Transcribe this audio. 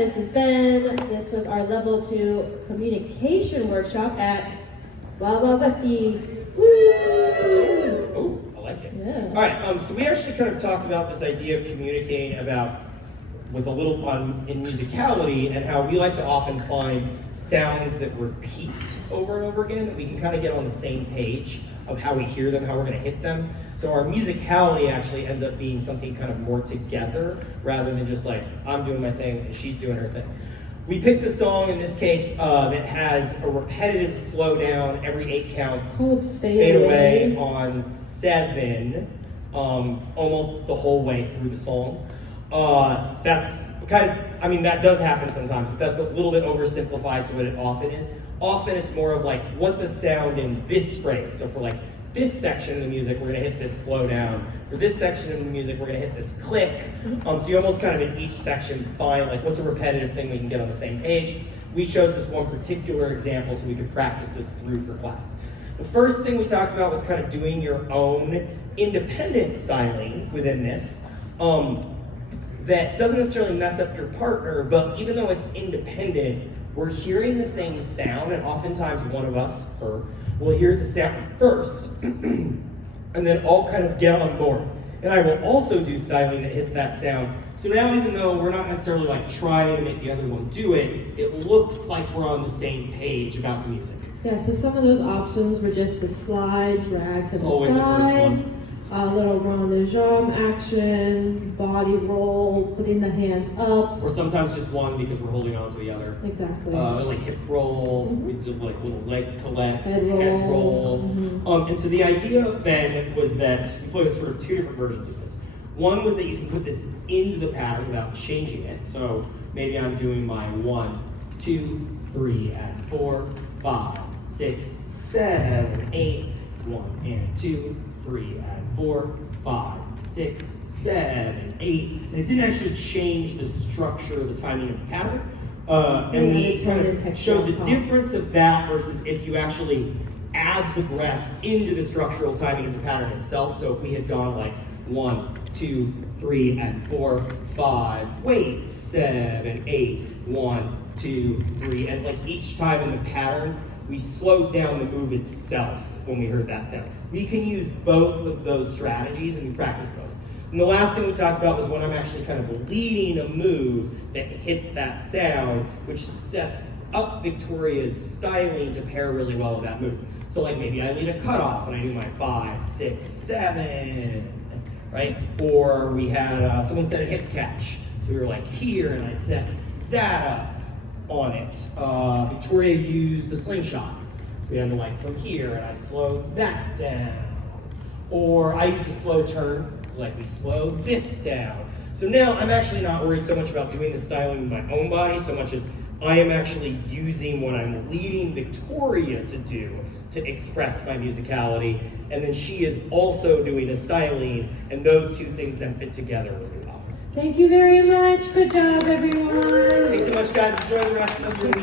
this is Ben. This was our level 2 communication workshop at Blah Westy. Woo! Oh, I like it. Yeah. All right, so we actually kind of talked about this idea of communicating with a little in musicality, and how we like to often find sounds that repeat over and over again, that we can kind of get on the same page of how we hear them, how we're going to hit them. So our musicality actually ends up being something kind of more together, rather than just like, I'm doing my thing and she's doing her thing. We picked a song, in this case, that has a repetitive slowdown every 8 counts, fade away on 7, almost the whole way through the song. That's kind of, I mean, that does happen sometimes, but that's a little bit oversimplified to what it often is. Often it's more of like, what's a sound in this phrase? So for like this section of the music, we're gonna hit this slow down. For this section of the music, we're gonna hit this click. So you almost kind of in each section find like, what's a repetitive thing we can get on the same page. We chose this one particular example so we could practice this through for class. The first thing we talked about was kind of doing your own independent styling within this. That doesn't necessarily mess up your partner, but even though it's independent, we're hearing the same sound, and oftentimes one of us, or will hear the sound first, and then all kind of get on board. And I will also do styling that hits that sound. So now, even though we're not necessarily like trying to make the other one do it, it looks like we're on the same page about the music. Yeah, so some of those options were just the slide, drag to the Always the first side, one. a little rond de jambe action, body roll, putting the hands up. Or sometimes just one because we're holding on to the other. Exactly. Like hip rolls, we do like little leg collects, Head roll. And so the idea then was that we play with sort of 2 different versions of this. One was that you can put this into the pattern without changing it. So maybe I'm doing my 1, 2, 3, and 4, 5, 6, 7, 8, 1 and 2, 3 and 4, 5, 6, 7, 8. And it didn't actually change the structure or the timing of the pattern. And we kind of showed the difference of that versus if you actually add the breath into the structural timing of the pattern itself. So if we had gone like 1, 2, 3, and 4, 5, wait, 7, 8, 1, 2, 3, and like each time in the pattern, we slowed down the move itself when we heard that sound. We can use both of those strategies, and we practice both. And the last thing we talked about was when I'm actually kind of leading a move that hits that sound, which sets up Victoria's styling to pair really well with that move. So like maybe I lead a cutoff and I do my 5, 6, 7, right? Or we had, someone said a hip catch. So we were like here and I set that up on it. Victoria used the slingshot. We had to like from here and I slowed that down. Or I used a slow turn, like we slowed this down. So now I'm actually not worried so much about doing the styling with my own body so much as I am actually using what I'm leading Victoria to do to express my musicality. And then she is also doing the styling, and those 2 things then fit together really well. Thank you very much. Good job, everyone. Thanks so much, guys. Enjoy the rest of the week.